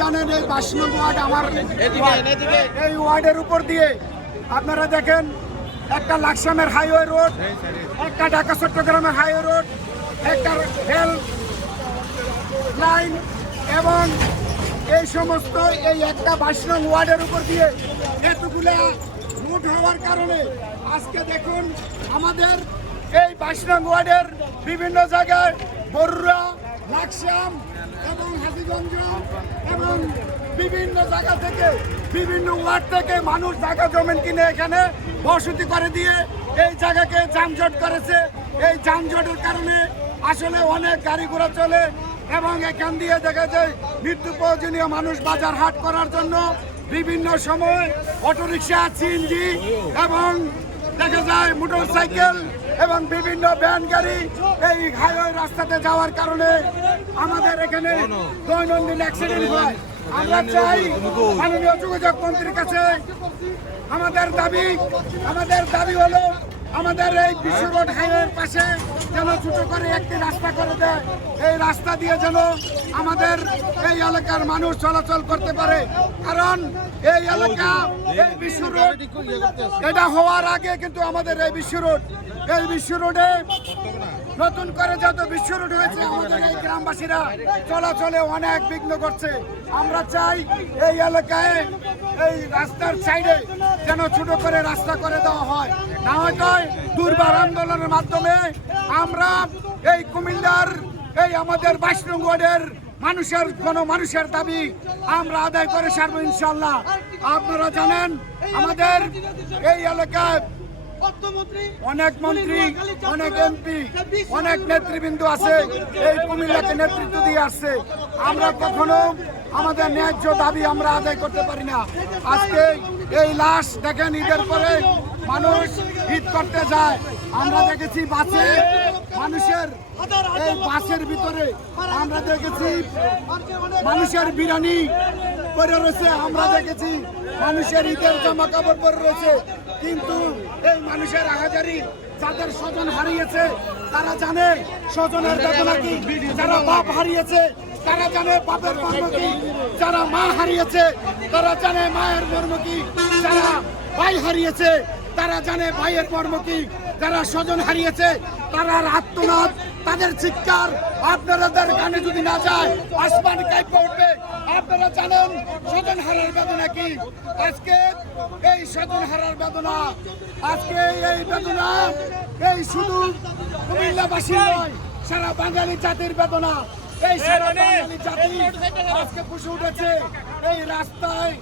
জানেন এই 22 নং ওয়ার্ড আমার এই ওয়ার্ডের উপর দিয়ে আপনারা দেখেন একটা লাকসামের হাইওয়ে রোড, একটা ঢাকা চট্টগ্রামের হাইওয়ে রোড, একটা রেল লাইন এবং এই সমস্ত এই একটা 22 নং ওয়ার্ডের উপর দিয়ে এতগুলা রুট হওয়ার কারণে আজকে দেখুন আমাদের এই 22 নং ওয়ার্ডের বিভিন্ন জায়গায় বরুড়া, লাকসাম এবং হাজীগঞ্জ এবং বিভিন্ন জায়গা থেকে বিভিন্ন ওয়ার্ড থেকে মানুষ জায়গা জমিন কিনে এখানে বসতি করে দিয়ে এই জায়গাকে যানজট করেছে। এই যানজটের কারণে আসলে অনেক গাড়ি ঘোড়া চলে এবং এখান দিয়ে দেখা যায় নিত্য প্রয়োজনীয় মানুষ বাজার হাট করার জন্য বিভিন্ন সময় অটোরিকশা, সিএনজি এবং দেখা যায় মোটর সাইকেল এবং বিভিন্ন ভ্যান গাড়ি এই হাইওয়ে রাস্তাতে যাওয়ার কারণে আমাদের এখানে দৈনন্দিন অ্যাক্সিডেন্ট হয়। আমরা চাই মাননীয় যোগাযোগ মন্ত্রীর কাছে আমাদের দাবি হলো আমাদের এই বিশ্ব রোড হাইওয়ের পাশে যেন ছোট করে একটি রাস্তা করে দেয়। এই রাস্তা দিয়ে যেন আমাদের এই এলাকার মানুষ চলাচল করতে পারে, কারণ এই এলাকা এই বিশ্ব রোড এটা হওয়ার আগে কিন্তু আমাদের এই বিশ্ব রোডে নতুন করে যত বিশ্ব রোড হয়েছে আমাদের এই গ্রামবাসীরা চলাচলে অনেক বিঘ্ন করছে। আমরা চাই এই এলাকায় এই রাস্তার সাইডে যেন ছোট করে রাস্তা করে দেওয়া হয়, না হয়তো দুর্বার আন্দোলনের মাধ্যমে আমরা এই কুমিল্লার এই আমাদের 22 নং ওয়ার্ডের মানুষের দাবি আমরা আদায় করে সারবো ইনশাল্লাহ। আপনারা জানেন আমাদের এই এলাকায় অনেক মন্ত্রী, অনেক এমপি, অনেক নেতৃবৃন্দ আছে, এই কুমিল্লাকে নেতৃত্ব দিয়ে আসছে। আমরা কখনো আমাদের ন্যায্য দাবি আমরা আদায় করতে পারি না। আজকে এই লাশ দেখেন, ঈদের পরে মানুষ ঈদ করতে যায়। আমরা দেখেছি বাসে মানুষের এই বাসের ভিতরে আমরা দেখেছি মানুষের বিরিয়ানি পরে রয়েছে, আমরা দেখেছি মানুষের ঈদের জামা কাপড় পরে রয়েছে, কিন্তু এই মানুষের আহাজারি যাদের স্বজন হারিয়েছে তারা জানে স্বজনের বেদনা কি, যারা বাপ হারিয়েছে তারা জানে বাপের মর্ম কি, যারা মা হারিয়েছে তারা জানে মায়ের মর্ম কি, যারা ভাই হারিয়েছে তারা জানে ভাইয়ের মর্ম কি, যারা স্বজন হারিয়েছে তারা আত্মনাদ, তাদের চিৎকার আপনাদের গানে যদি না যায় আসমান কাঁপে উঠবে। আপনারা জানেন স্বজন হারার বেদনা কি। আজকে এই স্বজন হারার বেদনা, আজকে এই বেদনা এই শুধু কুমিল্লাবাসী নয়, সারা বাঙালি জাতির বেদনা। এই সারা বাঙালি জাতি আজকে ফুসে উঠেছে এই রাস্তায়